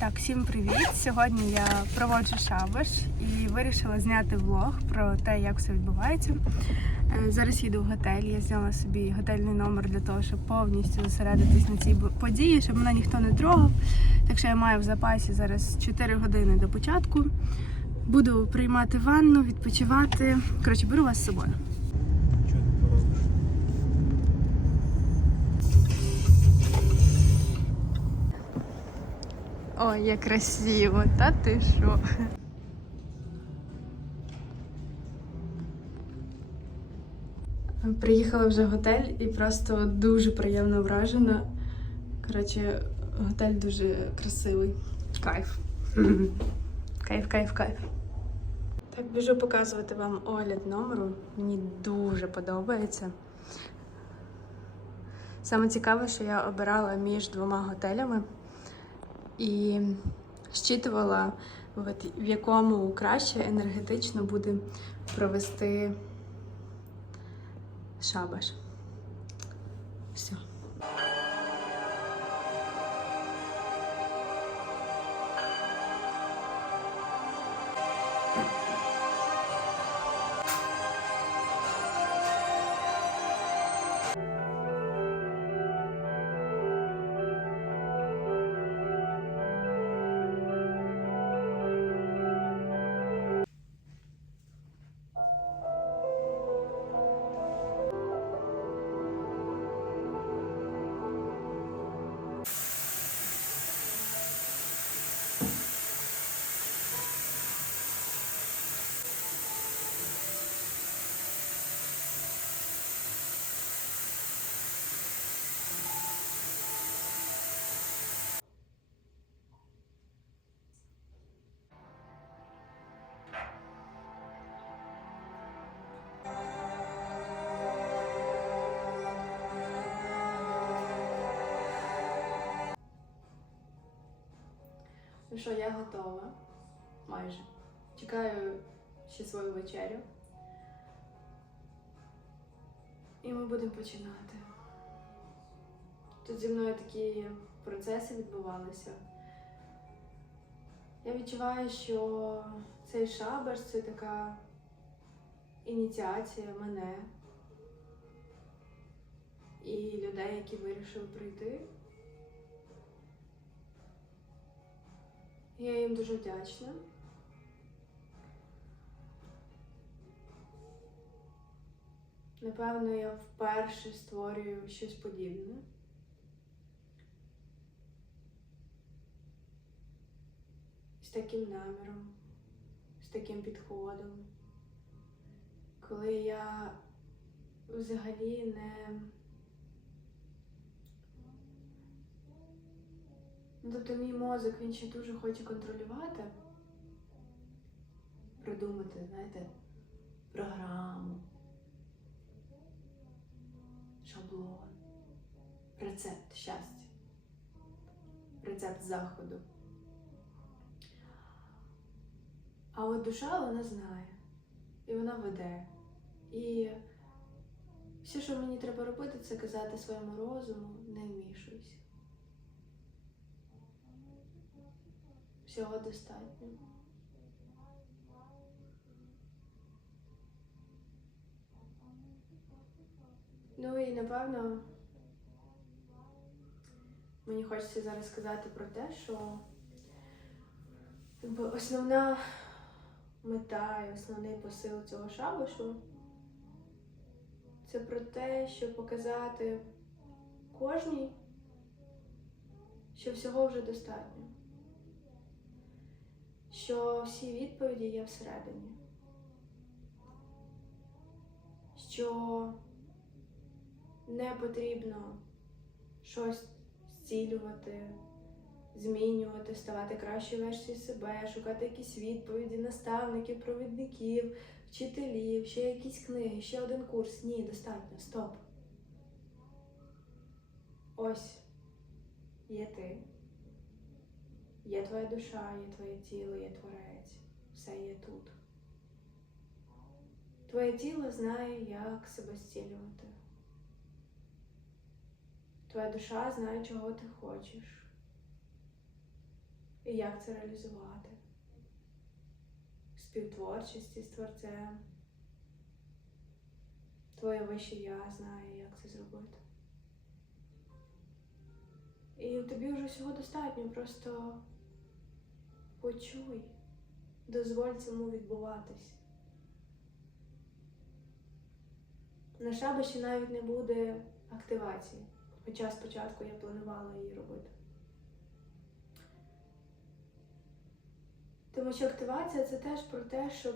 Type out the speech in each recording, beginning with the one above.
Так, всім привіт! Сьогодні я проводжу шабаш і вирішила зняти влог про те, як все відбувається. Е, Зараз їду в готель. Я зняла собі готельний номер для того, щоб повністю зосередитись на цій події, щоб мене ніхто не трогав. Так що я маю в запасі зараз 4 години до початку. Буду приймати ванну, відпочивати. Коротше, беру вас з собою. Ой, як красиво, та ти що? Приїхала вже в готель і просто дуже приємно вражена. Коротше, готель дуже красивий. Кайф. Кайф, кайф, кайф. Так, біжу показувати вам огляд номеру. Мені дуже подобається. Саме цікаве, що я обирала між двома готелями і щитувала, в якому краще енергетично буде провести шабаш. Все. Що, я готова. Майже. Чекаю ще свою вечерю. І ми будемо починати. Тут зі мною такі процеси відбувалися. Я відчуваю, що цей шабаш це така ініціація мене і людей, які вирішили прийти. Я їм дуже вдячна. Напевно, я вперше створюю щось подібне. З таким наміром, з таким підходом. Коли я взагалі не. Ну, тобто мій мозок він ще дуже хоче контролювати, придумати, знаєте, програму, шаблон, рецепт щастя, рецепт заходу. А от душа вона знає, і вона веде. І все, що мені треба робити, це казати своєму розуму, не вмішуйся. Всього достатньо. Ну і напевно мені хочеться зараз сказати про те, що основна мета і основний посил цього шабашу це про те, щоб показати кожній, що всього вже достатньо що всі відповіді є всередині, що не потрібно щось зцілювати, змінювати, ставати кращою версією себе, шукати якісь відповіді, наставників, провідників, вчителів, ще якісь книги, ще один курс. Ні, достатньо, стоп. Ось є ти. Є твоя душа, є твоє тіло, є творець, все є тут. Твоє тіло знає, як себе зцілювати. Твоя душа знає, чого ти хочеш. і як це реалізувати. Співтворчості з творцем. Твоє вище я знає, як це зробити. І тобі вже всього достатньо, просто почуй, дозволь цьому відбуватись. На шабаші навіть не буде активації, хоча спочатку я планувала її робити. Тому що активація це теж про те, щоб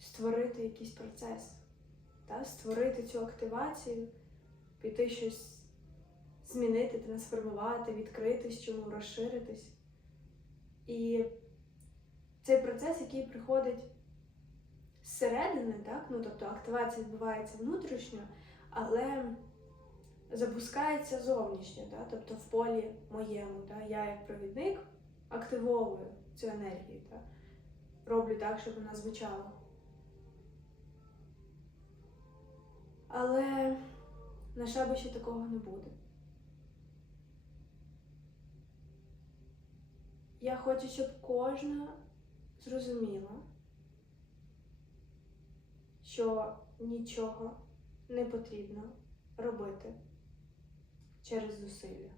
створити якийсь процес, та? створити цю активацію, піти щось змінити, трансформувати, відкритись чому, розширитись. І цей процес, який приходить зсередини, так? ну, тобто активація відбувається внутрішньо, але запускається зовнішньо, так? тобто в полі моєму. Так? Я як провідник активовую цю енергію, так? роблю так, щоб вона звучала. Але на шабаші такого не буде. Я хочу, щоб кожна зрозуміла, що нічого не потрібно робити через зусилля.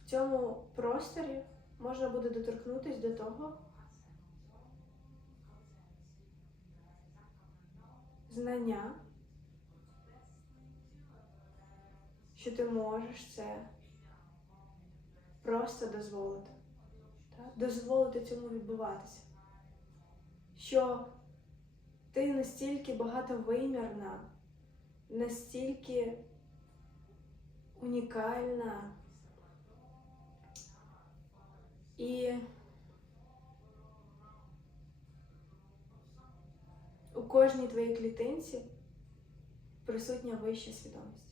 В цьому просторі можна буде доторкнутися до того знання, що ти можеш це просто дозволити. Так? Дозволити цьому відбуватися. Що ти настільки багатовимірна, настільки унікальна і у кожній твоїй клітинці присутня вища свідомість.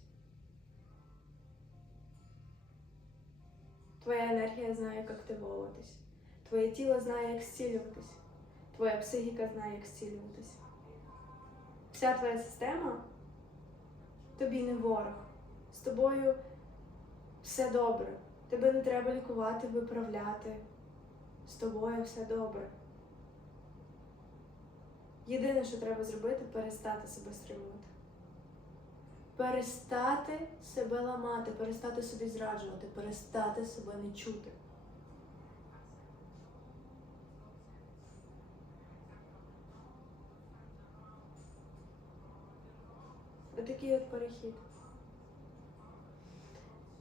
Твоя енергія знає, як активовуватись. Твоє тіло знає, як зцілюватись. Твоя психіка знає, як зцілюватись. Вся твоя система тобі не ворог. З тобою все добре. Тебе не треба лікувати, виправляти. З тобою все добре. Єдине, що треба зробити, перестати себе стримувати. Перестати себе ламати, перестати собі зраджувати, перестати себе не чути. Отакий от перехід.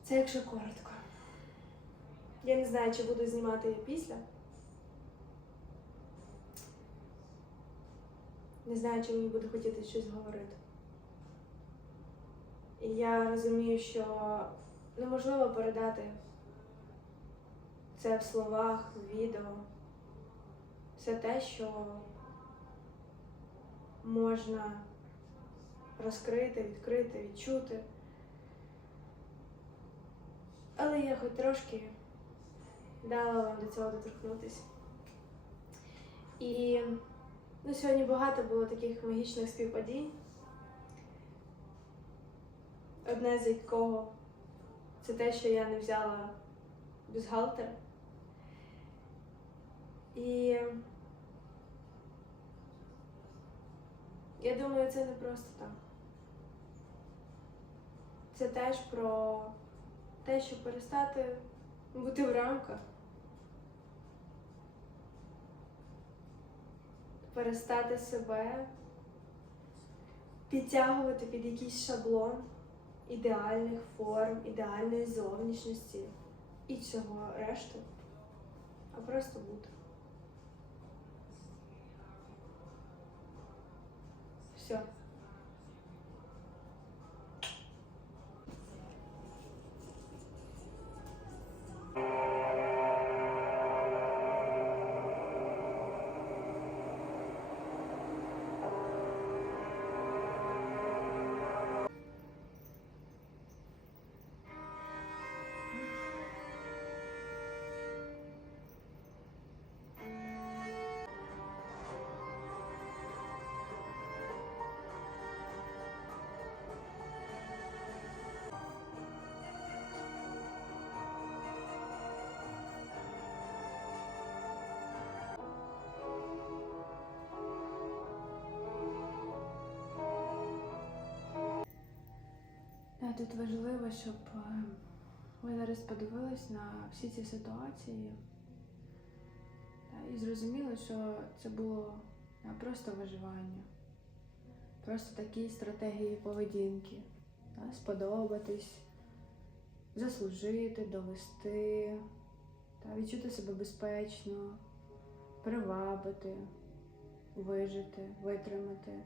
Це якщо коротко. Я не знаю, чи буду знімати я після. Не знаю, чи мені буде хотіти щось говорити. І я розумію, що неможливо передати це в словах, в відео. Все те, що можна розкрити, відкрити, відчути. Але я хоч трошки дала вам до цього доторкнутися. І ну, сьогодні багато було таких магічних співпадінь. Одне з якого це те, що я не взяла бюстгальтер. І я думаю, це не просто так. Це теж про те, щоб перестати бути в рамках. Перестати себе підтягувати під якийсь шаблон ідеальних форм, ідеальної зовнішності і цього решту, а просто бути. Все. Тут важливо, щоб е, ви зараз подивились на всі ці ситуації. І зрозуміли, що це було просто виживання, просто такі стратегії поведінки. Сподобатись, заслужити, довести, відчути себе безпечно, привабити, вижити, витримати,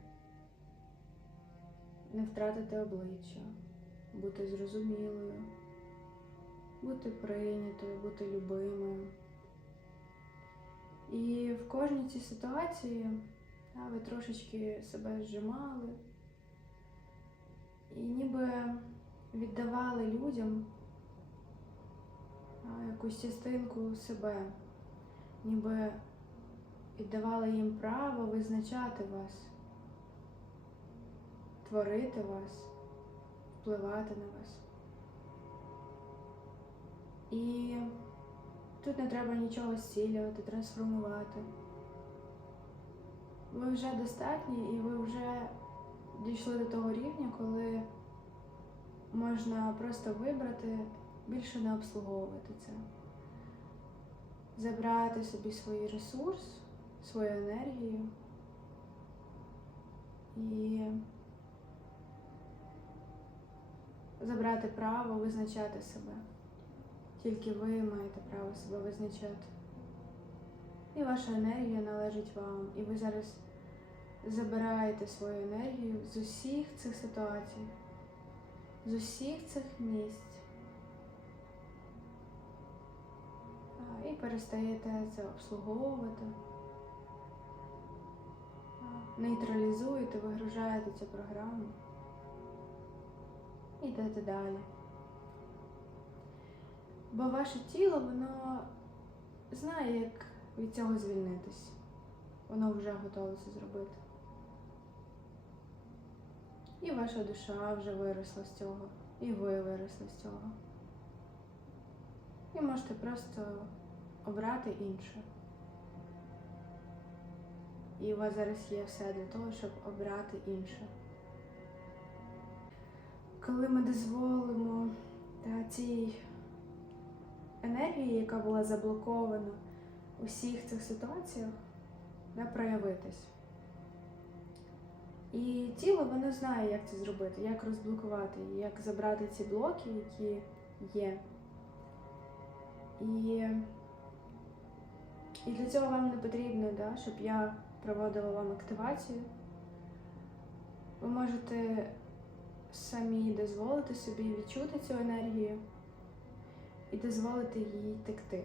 не втратити обличчя, бути зрозумілою, бути прийнятою, бути любимою. І в кожній цій ситуації та, ви трошечки себе зжимали і ніби віддавали людям а, якусь частинку себе, ніби віддавали їм право визначати вас, творити вас, впливати на вас. І тут не треба нічого зцілювати, трансформувати. Ви вже достатні і ви вже дійшли до того рівня, коли можна просто вибрати, більше не обслуговувати це. Забрати собі свій ресурс, свою енергію і забрати право визначати себе. Тільки ви маєте право себе визначати. І ваша енергія належить вам. І ви зараз забираєте свою енергію з усіх цих ситуацій, з усіх цих місць. І перестаєте це обслуговувати, нейтралізуєте, вигружаєте цю програму йдете далі. Бо ваше тіло, воно знає, як від цього звільнитись. Воно вже готове це зробити. І ваша душа вже виросла з цього, і ви виросли з цього. І можете просто обрати інше. І у вас зараз є все для того, щоб обрати інше. Коли ми дозволимо та, цій енергії, яка була заблокована у всіх цих ситуаціях, да, проявитись. І тіло воно знає, як це зробити, як розблокувати, як забрати ці блоки, які є. І, і для цього вам не потрібно, да, щоб я проводила вам активацію. Ви можете самі дозволити собі відчути цю енергію і дозволити їй текти.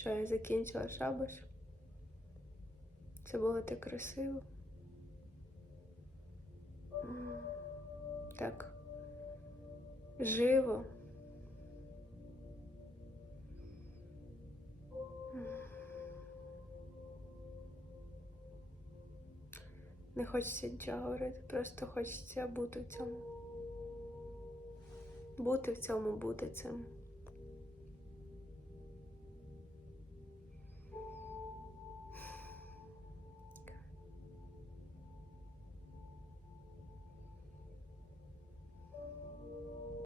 Що я закінчила шабаш? Це було так красиво. Так живо. Не хочеться нічого говорити, просто хочеться бути в цьому. бути в цьому, бути цим.